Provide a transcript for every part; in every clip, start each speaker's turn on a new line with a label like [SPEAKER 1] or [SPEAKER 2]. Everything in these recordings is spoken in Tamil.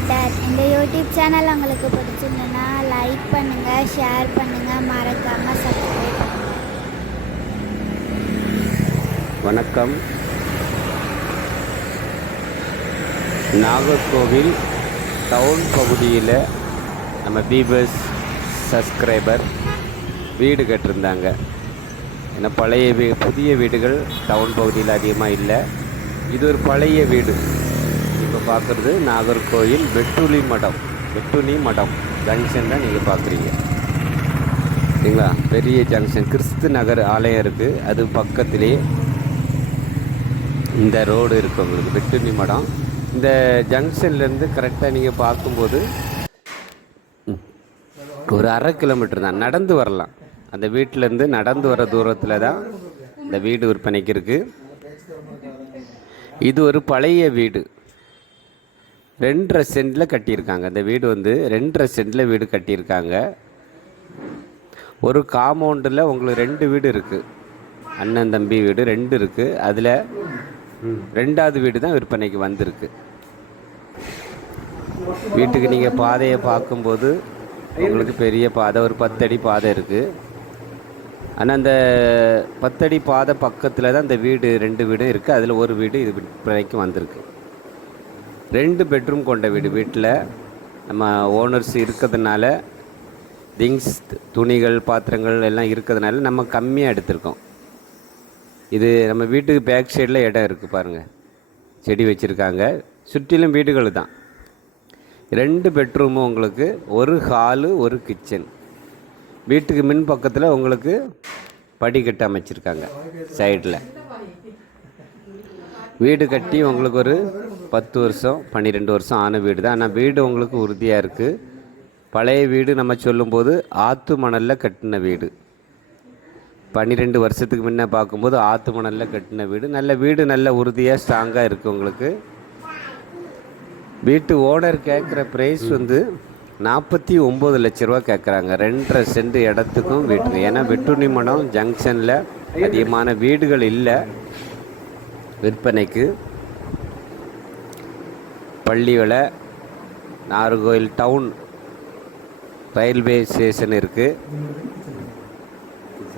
[SPEAKER 1] மாட்டார். இந்த யூடியூப் சேனல் உங்களுக்கு பிடிச்சிருந்ததுன்னா லைக் பண்ணுங்கள் ஷேர் பண்ணுங்கள் மறக்காமல் சப்ஸ்கிரைப்
[SPEAKER 2] வணக்கம். நாகர்கோவில் டவுன் பகுதியில் நம்ம பீபஸ் சப்ஸ்கிரைபர் வீடு கட்டிருந்தாங்க. ஏன்னா பழைய வீ புதிய வீடுகள் டவுன் பகுதியில் அதிகமாக இல்லை. இது ஒரு பழைய வீடு. பார்க்குறது நாகர்கோயில் வெட்டுலி மடம். வெட்டுளி மடம். ஜங்ஷன் தான் நீங்கள் பார்க்குறீங்க. சரிங்களா? பெரிய ஜங்ஷன் கிறிஸ்து நகர் ஆலயம் இருக்குது அது பக்கத்திலே இந்த ரோடு இருக்குது உங்களுக்கு. வெட்டுனி மடம். இந்த ஜங்ஷன்லேருந்து கரெக்டாக நீங்கள் பார்க்கும்போது ஒரு அரை கிலோமீட்டர் தான். நடந்து வரலாம். அந்த வீட்டிலேருந்து நடந்து வர தூரத்தில் தான் இந்த வீடு விற்பனைக்கு இருக்குது இது ஒரு பழைய வீடு. ரெண்டரை சென்டில் கட்டியிருக்காங்க. அந்த வீடு வந்து ரெண்டரை சென்டில் வீடு கட்டியிருக்காங்க. ஒரு காம்பவுண்டில் உங்களுக்கு ரெண்டு வீடு இருக்குது அண்ணன் தம்பி வீடு ரெண்டு இருக்குது அதில் ரெண்டாவது வீடு தான் விற்பனைக்கு வந்திருக்கு. வீட்டுக்கு நீங்கள் பாதையை பார்க்கும்போது உங்களுக்கு பெரிய பாதை ஒரு பத்தடி பாதை இருக்குது ஆனால் அந்த பத்தடி பாதை பக்கத்தில் தான் இந்த வீடு ரெண்டு வீடும் இருக்குது அதில் ஒரு வீடு இது விற்பனைக்கு வந்திருக்கு. ரெண்டு பெட்ரூம் கொண்ட வீடு. வீட்டில் நம்ம ஓனர்ஸ் இருக்கிறதுனால திங்ஸ் துணிகள் பாத்திரங்கள் எல்லாம் இருக்கிறதுனால நம்ம கம்மியாக எடுத்திருக்கோம். இது நம்ம வீட்டுக்கு பேக் சைடில் இடம் இருக்குது பாருங்கள் செடி வச்சுருக்காங்க. சுற்றிலும் வீடுகள் தான். ரெண்டு பெட்ரூமும் உங்களுக்கு ஒரு ஹாலு ஒரு கிச்சன் வீட்டுக்கு மின் பக்கத்தில் உங்களுக்கு படிக்கட்டு அமைச்சிருக்காங்க. சைடில் வீடு கட்டி உங்களுக்கு ஒரு பத்து வருஷம் பன்னிரெண்டு வருஷம் ஆன வீடு தான். ஆனால் வீடு உங்களுக்கு உறுதியாக இருக்குது பழைய வீடு நம்ம சொல்லும்போது ஆற்று மணலில் கட்டின வீடு. பன்னிரெண்டு வருஷத்துக்கு முன்னே பார்க்கும்போது ஆற்று மணலில் கட்டின வீடு. நல்ல வீடு நல்ல உறுதியாக ஸ்ட்ராங்காக இருக்குது உங்களுக்கு. வீட்டு ஓனர் கேட்குற ப்ரைஸ் வந்து நாற்பத்தி ஒம்பது லட்ச ரூபா கேட்குறாங்க. ரெண்டரை சென்ட் இடத்துக்கும் வீட்டுக்கு ஏன்னா வெட்டுணிமடம் ஜங்ஷனில் அதிகமான வீடுகள் இல்லை. விற்பனைக்கு பள்ளி விலை நாகர்கோவில் டவுன் ரயில்வே ஸ்டேஷன் இருக்குது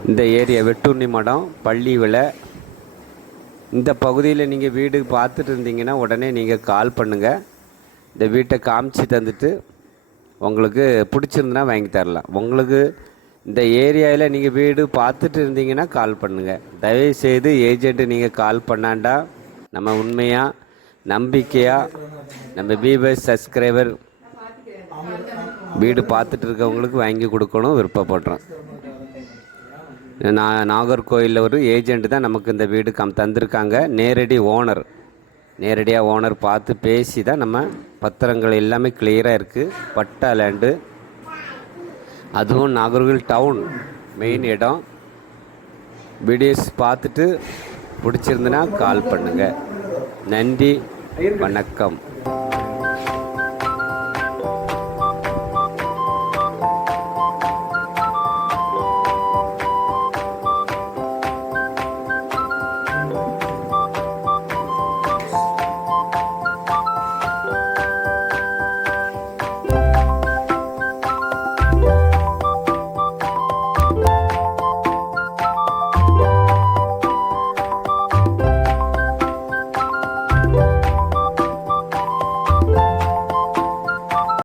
[SPEAKER 2] இந்த ஏரியா வெட்டுண்ணி மடம் பள்ளி விலை இந்த பகுதியில் நீங்கள் வீடு பார்த்துட்டு இருந்தீங்கன்னா உடனே நீங்கள் கால் பண்ணுங்கள் இந்த வீட்டை காமிச்சு தந்துட்டு உங்களுக்கு பிடிச்சிருந்துன்னா வாங்கி தரலாம். உங்களுக்கு இந்த ஏரியாவில் நீங்கள் வீடு பார்த்துட்டு இருந்தீங்கன்னா கால் பண்ணுங்கள் தயவுசெய்து ஏஜெண்ட்டு நீங்கள் கால் பண்ணாண்டா நம்ம உண்மையாக நம்பிக்கையாக நம்ம பீபஸ் சப்ஸ்கிரைபர் வீடு பார்த்துட்டு இருக்கவங்களுக்கு வாங்கி கொடுக்கணும் விருப்பப்படுறோம். நான் நாகர்கோயிலில் ஒரு ஏஜெண்ட் தான் நமக்கு இந்த வீடு கம் தந்திருக்காங்க. நேரடி ஓனர் நேரடியாக ஓனர் பார்த்து பேசி தான் நம்ம பத்திரங்கள் எல்லாமே கிளியராக இருக்குது பட்டா லேண்டு அதுவும் நாகர்கோவில் டவுன் மெயின் இடம். வீடியோஸ் பார்த்துட்டு பிடிச்சிருந்துன்னா கால் பண்ணுங்கள் நன்றி வணக்கம்.